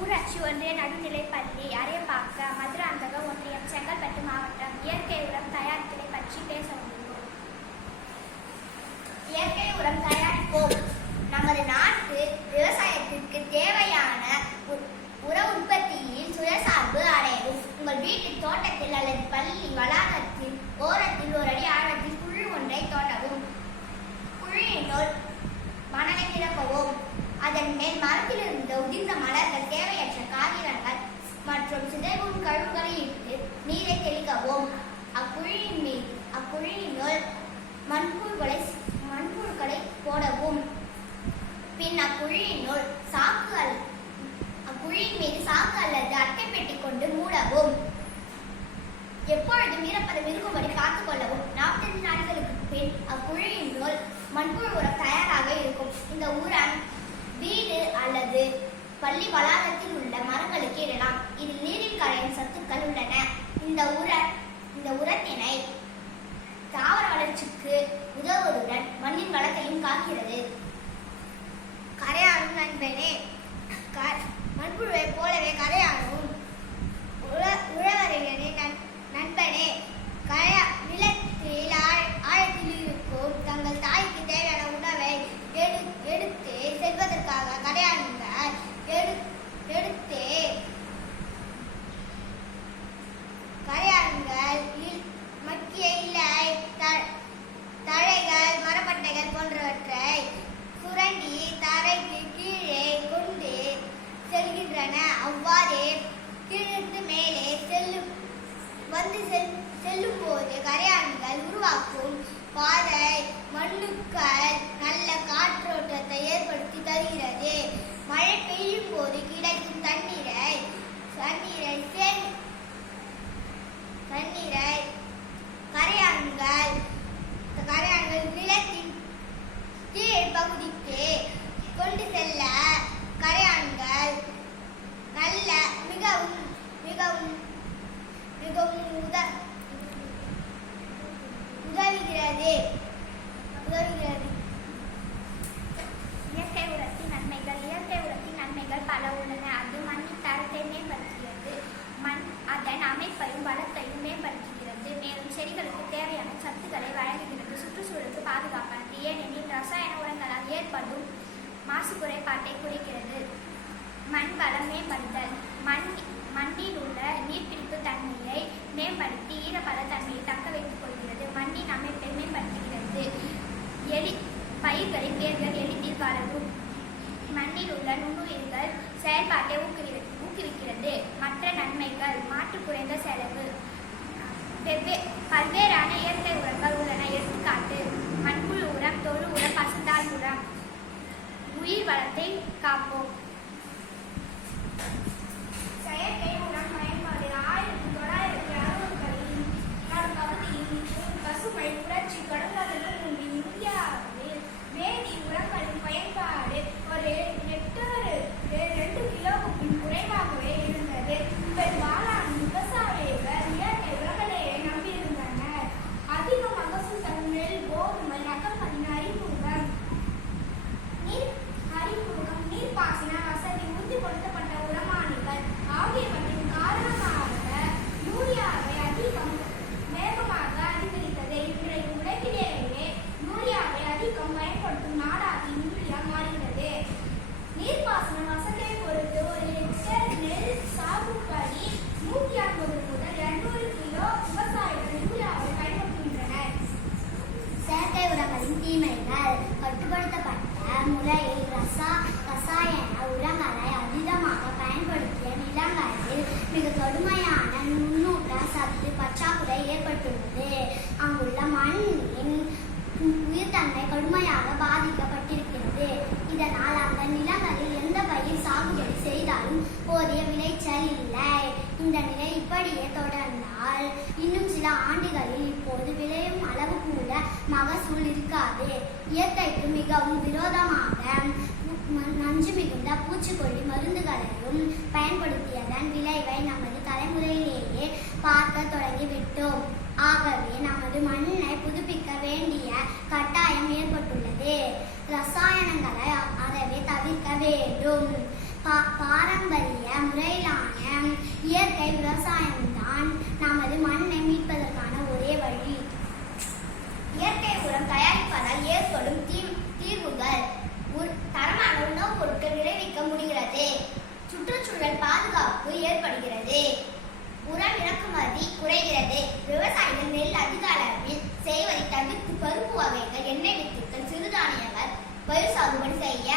ஊராட்சி ஒன்றிய நடுநிலைப்பள்ளி அரைப்பாக்கம் மதுராந்தகம் ஒன்றியம் செங்கல்பட்டு மாவட்டம் இயற்கை உரம் தயாரிப்பதை பற்றி பேச முடியும். இயற்கை உரம் தயாரிப்போம். நமது நாட்டு விவசாயத்திற்கு தேவையான உர உற்பத்தியில் சுயசார்பு அடையவும். உங்கள் வீட்டு தோட்டத்தில் அல்லது பள்ளி வளாகத்தில் ஓரத்தில் ஒரு அடி ஆழத்தில் குழி ஒன்றை தோண்டவும். குழியினுள் மணலை நிரப்பவும். அதன் மேல் மரத்திலிருந்து உதிர்ந்த மலர்கள், தேவையற்ற காகிதங்கள் மற்றும் சிதைவும் கழிவுகளை இட்டு நீரை தெளிக்கவும். அக்குழியினுள் மண்புழுக்களை போடவும். பின் அக்குழியின் மீது சாக்கு அல்லது அட்டை பெட்டி கொண்டு மூடவும். எப்பொழுதும் ஈரப்பதம் இருக்கும்படி பார்த்துக் கொள்ளவும். 45 நாட்களுக்கு பின் அக்குழியினுள் மண்புழு உரம் தயாராக இருக்கும். இந்த உரம் வீடு அல்லது பள்ளி வளாகத்தில் உள்ள மரங்களுக்கு இடலாம். இதில் நீரில் கரையும் சத்துக்கள் உள்ளன. இந்த உரத்தினை தாவர வளர்ச்சிக்கு உதவுவதுடன் மண்ணின் வளத்தையும் காக்கிறது. கரையானும் நண்பனே. மண்புழுவை போலவே கரையானும் உழவரையனே நண்பனே. நிலத்தில் ஆழத்தில் இருக்கும் தங்கள் தாய்க்கு தேவையான உணவை எடுத்து செல்வதற்காக கரையான்கள் எடுத்து மக்கிய இலை, தழைகள், மரப்பட்டைகள் போன்றவற்றை சுரண்டி தரைக்கு கீழே கொண்டு செல்கின்றன. அவ்வாறே கீழிருந்து மேலே செல்லும் போது கரையான்கள் உருவாக்கும் பாதை மண்ணுக்கள் நல்ல காற்றோட்டத்தை ஏற்படுத்தி தருகிறது. மழை பெய்யும் போது கிடைக்கும் தண்ணீரை கரையான்கள் நிலத்தின் கீழ் பகுதிக்கு கொண்டு செல்ல கரையான்கள் நல்ல மிகவும் உதவுகிறது. இயற்கை உரத்தின் நன்மைகள் பல உள்ளன. அது மண்ணின் தரத்தை மேம்படுத்துகிறது. அதன் அமைப்பையும் வளத்தையும் மேம்படுத்துகிறது. மேலும் செடிகளுக்கு தேவையான சத்துக்களை வழங்குகிறது. சுற்றுச்சூழலுக்கு பாதுகாப்பானது. ஏனெனில் ரசாயன உரங்களால் ஏற்படும் மாசு குறைபாட்டை குறைக்கிறது. மண் வளம் மேம்படுத்தல். மண்ணில் உள்ள நீர்பிடிப்பு தன்மையை மேம்படுத்தி ஈரப்பத தன்மையை தக்க வைத்துக் கொள்கிறது. மண்ணின் அமைப்பை மேம்படுத்துகிறது. பயிர்களின் வேர்கள் எளிதில் வளரும். மண்ணில் உள்ள நுண்ணுயிர்கள் செயல்பாட்டை ஊக்குவிக்கிறது. மற்ற நன்மைகள்: மாற்று குறைந்த செலவு. பல்வேறான இயற்கை உரங்கள் உள்ளன. எடுத்துக்காட்டு: மண்புழு உரம், தொழு உரம், பசுந்தாள் உரம். உயிர் வளத்தை காப்போம். செயற்கை உரம் பயன்பாடு 1960களில் பகுதியில் பசுமை புரட்சி தொடங்குவதற்கு முன்பு இந்தியாவில் வேதி உரங்களின் பயன்பாடு ஒரு ஹெக்டருக்கு 2 கிலோவுக்கும் குறைவாகவே இருந்தது. பெரும்பாலான விவசாயிகள் இயற்கை உரங்களையே நம்பியிருந்தனர். அதிக மகசூல் தரும் நெல், கோதுமை ரகங்களின் அறிமுகம், நீர்ப்பாசன வசதி, உறுதிப்படுத்தப்பட்ட உரமானிகள் ஆகியவற்றின் காரணமாக யூரியாவை வேகமாக அதிகரித்தது. இன்றைக்கு உலகிலேயே யூரியாவை அதிகம் பயன்படுத்தும் நாடாக இந்தியா மாறியுள்ளது. நீர்ப்பாசன வசதியை பொறுத்து ஒரு ஹெக்டேர் நெல் சாகுபடி 150 முதல் 200 கிலோ விவசாயிகள் யூரியாவை பயன்படுத்துகின்றனர். செயற்கை உரங்களின் தீமைகள்: கட்டுப்படுத்தப்பட்ட முறையில் ரசாயன உரங்களை அதிகமாக பயன்படுத்திய நிலங்களில் மிக கடுமையான நுண்ணூட்ட சத்து பற்றாக்குறை ஏற்பட்டுள்ளது. அங்குள்ள மண்ணின் உயிர்த்தன்மை கடுமையாக பாதிக்கப்பட்டிருக்கிறது. இதனால் அந்த நிலங்களில் எந்த பயிர் சாகுபடி செய்தாலும் போதிய விளைச்சல் இல்லை. இந்த நிலை இப்படியே தொடர்ந்தால் இன்னும் சில ஆண்டுகளில் இப்போது விளையும் அளவு கூட மகசூல் இருக்காது. இயற்கைக்கு மிகவும் விரோதமாக நஞ்சு மிகுந்த பூச்சிக்கொல்லி மருந்துகளையும் பயன்படுத்தியதன் விளைவை நமது தலைமுறையிலேயே பார்க்க தொடங்கிவிட்டோம். ஆகவே நமது மண்ணை புதுப்பிக்க வேண்டிய கட்டாயம் ஏற்பட்டுள்ளது. ரசாயனங்களை அறவே தவிர்க்க வேண்டும். பாரம்பரிய முறையிலான இயற்கை விவசாயம்தான் நமது மண்ணை மீட்பதற்கான ஒரே வழி. இயற்கை உரம் தயாரிப்பதால் ஏற்படும் தீர்வுகள்: தரமான உணவுப் பொருட்கள் விளைவிக்க முடிகிறது, சுற்றுச்சூழல் பாதுகாப்பு ஏற்படுகிறது, உரம் இறக்குமதி குறைகிறது, விவசாயிகள் நெல் அதிக அளவில் செய்வதை தவிர்த்து பருப்பு வகைகள், எண்ணெய் வித்துக்கள், சிறுதானியங்கள் பயிர் சாகுபடி செய்ய